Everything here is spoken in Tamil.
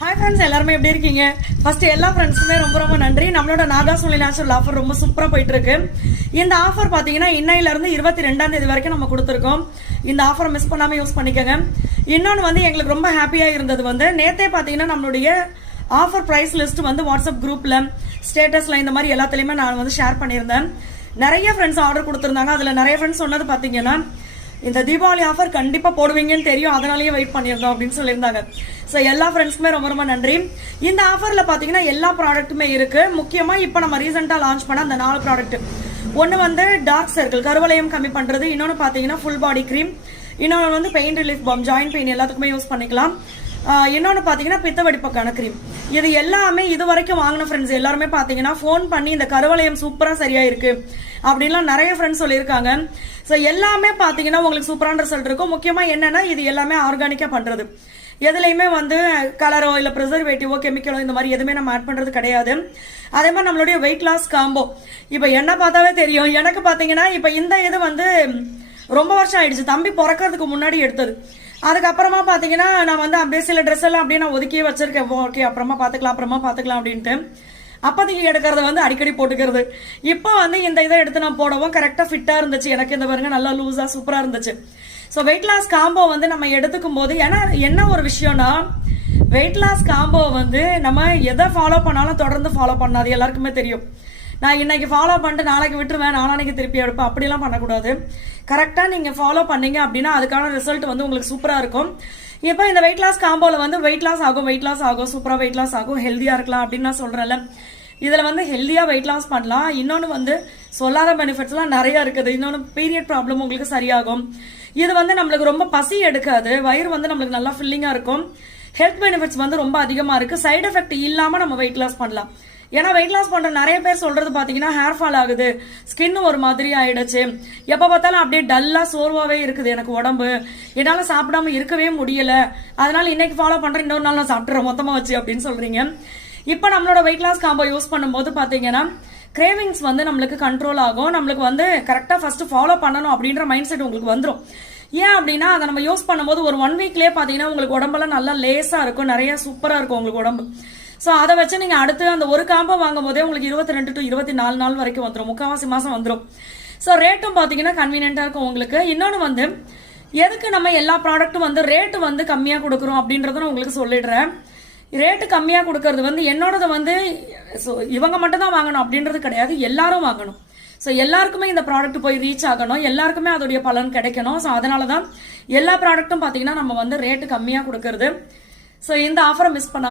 ஹாய் ஃப்ரெண்ட்ஸ், எல்லாருமே எப்படி இருக்கீங்க? ஃபர்ஸ்ட் எல்லா ஃப்ரெண்ட்ஸுமே ரொம்ப ரொம்ப நன்றி. நம்மளோட நாகாசோலி நேச்சுரல் ஆஃபர் ரொம்ப சூப்பராக போயிட்டு இருக்கு. இந்த ஆஃபர் பார்த்தீங்கன்னா இன்னையிலேருந்து 22ஆம் தேதி வரைக்கும் நம்ம கொடுத்துருக்கோம். இந்த ஆஃபரை மிஸ் பண்ணாமல் யூஸ் பண்ணிக்கோங்க. இன்னொன்று வந்து எங்களுக்கு ரொம்ப ஹாப்பியாக இருந்தது வந்து நேற்றே பார்த்தீங்கன்னா நம்மளுடைய ஆஃபர் ப்ரைஸ் லிஸ்ட் வந்து வாட்ஸ்அப் குரூப்பில் ஸ்டேட்டஸில் இந்த மாதிரி எல்லாத்துலேயுமே நான் வந்து ஷேர் பண்ணியிருந்தேன். நிறைய ஃப்ரெண்ட்ஸ் ஆர்டர் கொடுத்துருந்தாங்க. அதில் நிறைய ஃப்ரெண்ட்ஸ் சொன்னது பார்த்தீங்கன்னா இந்த தீபாவளி ஆஃபர் கண்டிப்பா போடுவீங்கன்னு தெரியும், அதனாலயே வெயிட் பண்ணியிருந்தோம் அப்படின்னு சொல்லியிருந்தாங்க. ஸோ எல்லா ஃப்ரெண்ட்ஸ்க்குமே ரொம்ப ரொம்ப நன்றி. இந்த ஆஃபர்ல பாத்தீங்கன்னா எல்லா ப்ராடக்ட்டுமே இருக்கு. முக்கியமா இப்போ நம்ம ரீசெண்டா லான்ச் பண்ண அந்த 4 ப்ராடக்ட், ஒன்று வந்து டார்க் சர்க்கிள் கருவளையம் கம்மி பண்றது, இன்னொன்று பாத்தீங்கன்னா ஃபுல் பாடி கிரீம், இன்னொன்று வந்து pain relief balm joint pain எல்லாத்துக்குமே யூஸ் பண்ணிக்கலாம், இன்னொன்று பார்த்தீங்கன்னா பித்த வெடிப்புக்கான கிரீம். இது எல்லாமே இது வரைக்கும் வாங்கின ஃப்ரெண்ட்ஸ் எல்லாருமே பார்த்தீங்கன்னா ஃபோன் பண்ணி இந்த கருவளையம் சூப்பராக சரியா இருக்கு அப்படின்லாம் நிறைய ஃப்ரெண்ட்ஸ் சொல்லியிருக்காங்க. ஸோ எல்லாமே பார்த்தீங்கன்னா உங்களுக்கு சூப்பரான ரிசல்ட் இருக்கும். முக்கியமாக என்னன்னா இது எல்லாமே ஆர்கானிக்காக பண்ணுறது, எதுலையுமே வந்து கலரோ இல்லை ப்ரிசர்வேட்டிவோ கெமிக்கலோ இந்த மாதிரி எதுவுமே நம்ம ஆட் பண்ணுறது கிடையாது. அதே மாதிரி நம்மளுடைய வெயிட் லாஸ் காம்போ இப்போ என்ன பார்த்தாவே தெரியும். எனக்கு பார்த்தீங்கன்னா இப்போ இந்த இது வந்து ரொம்ப வருஷம் ஆயிடுச்சு, தம்பி பிறக்கிறதுக்கு முன்னாடி எடுத்தது. அதுக்கப்புறமா பார்த்தீங்கன்னா நான் வந்து அப்படியே சில ட்ரெஸ் எல்லாம் அப்படியே நான் ஒதுக்கியே வச்சிருக்கேன். ஓகே அப்புறமா பார்த்துக்கலாம் அப்படின்ட்டு அப்போதைக்கு எடுக்கிறத வந்து அடிக்கடி போட்டுக்கிறது. இப்போ வந்து இந்த இதை எடுத்து நான் போடவும் கரெக்டாக ஃபிட்டாக இருந்துச்சு. எனக்கு இந்த பாருங்க நல்லா லூஸாக சூப்பராக இருந்துச்சு. ஸோ வெயிட் லாஸ் காம்போ வந்து நம்ம எடுத்துக்கும் போது ஏன்னா என்ன ஒரு விஷயம்னா வெயிட் லாஸ் காம்போ வந்து நம்ம எதை ஃபாலோ பண்ணாலும் தொடர்ந்து ஃபாலோ பண்ணாது, எல்லாருக்குமே தெரியும். நான் இன்னைக்கு ஃபாலோ பண்ணிட்டு நாளைக்கு விட்டுருவேன், நாளானைக்கு திருப்பி எடுப்பேன், அப்படிலாம் பண்ணக்கூடாது. கரெக்டாக நீங்கள் ஃபாலோ பண்ணீங்க அப்படின்னா அதுக்கான ரிசல்ட் வந்து உங்களுக்கு சூப்பராக இருக்கும். இப்போ இந்த வெயிட் லாஸ் காம்போவில் வந்து வெயிட் லாஸ் ஆகும், சூப்பராக வெயிட் லாஸ் ஆகும், ஹெல்த்தியாக இருக்கலாம் அப்படின்னு நான் சொல்கிறேன்ல. இதில் வந்து ஹெல்த்தியாக வெயிட் லாஸ் பண்ணலாம். இன்னொன்று வந்து சொல்லாத பெனிஃபிட்ஸ்லாம் நிறையா இருக்குது. இன்னொன்று பீரியட் ப்ராப்ளம் உங்களுக்கு சரியாகும். இது வந்து நம்மளுக்கு ரொம்ப பசி எடுக்காது, வயிறு வந்து நம்மளுக்கு நல்லா ஃபில்லிங்காக இருக்கும். ஹெல்த் பெனிஃபிட்ஸ் வந்து ரொம்ப அதிகமாக இருக்குது. சைடு எஃபெக்ட் இல்லாமல் நம்ம வெயிட் லாஸ் பண்ணலாம். ஏன்னா வெயிட் லாஸ் பண்ற நிறைய பேர் சொல்றது பாத்தீங்கன்னா ஹேர் ஃபால் ஆகுது, ஸ்கின் ஒரு மாதிரி ஆயிடுச்சு, எப்ப பார்த்தாலும் அப்படியே டல்லா சோர்வாவே இருக்குது, எனக்கு உடம்பு என்னால சாப்பிடாம இருக்கவே முடியல, அதனால இன்னைக்கு ஃபாலோ பண்றேன், இன்னொரு நாள் நான் சாப்பிட்றேன் மொத்தமா வச்சு அப்படின்னு சொல்றீங்க. இப்ப நம்மளோட வெயிட் லாஸ் காம்போ யூஸ் பண்ணும்போது பாத்தீங்கன்னா கிரேவிங்ஸ் வந்து நம்மளுக்கு கண்ட்ரோல் ஆகும். நம்மளுக்கு வந்து கரெக்டா ஃபர்ஸ்ட் ஃபாலோ பண்ணணும் அப்படின்ற மைண்ட் செட் உங்களுக்கு வந்துடும். ஏன் அப்படின்னா அதை நம்ம யூஸ் பண்ணும்போது ஒரு 1 வீக்லயே பாத்தீங்கன்னா உங்களுக்கு உடம்பெல்லாம் நல்லா லேசா இருக்கும், நிறைய சூப்பரா இருக்கும் உங்களுக்கு உடம்பு. ஸோ அதை வச்சு நீங்கள் அடுத்து அந்த ஒரு காம்போ வாங்கும் போதே உங்களுக்கு 22 to 24 நாள் வரைக்கும் வந்துடும், 3/4 மாதம் வந்துடும். ஸோ ரேட்டும் பார்த்தீங்கன்னா கன்வீனியன்ட்டாக இருக்கும் உங்களுக்கு. இன்னொன்று வந்து எதுக்கு நம்ம எல்லா ப்ராடக்ட்டும் வந்து ரேட்டு வந்து கம்மியாக கொடுக்குறோம் அப்படின்றத நான் உங்களுக்கு சொல்லிடுறேன். ரேட்டு கம்மியாக கொடுக்கறது வந்து என்னோடது வந்து இவங்க மட்டும் தான் வாங்கணும் அப்படின்றது கிடையாது, எல்லாரும் வாங்கணும். ஸோ எல்லாருக்குமே இந்த ப்ராடக்ட் போய் ரீச் ஆகணும், எல்லாருக்குமே அதோடைய பலன் கிடைக்கணும். ஸோ அதனால தான் எல்லா ப்ராடக்ட்டும் பார்த்தீங்கன்னா நம்ம வந்து ரேட்டு கம்மியாக கொடுக்கறது. ஸோ இந்த ஆஃபரை மிஸ் பண்ண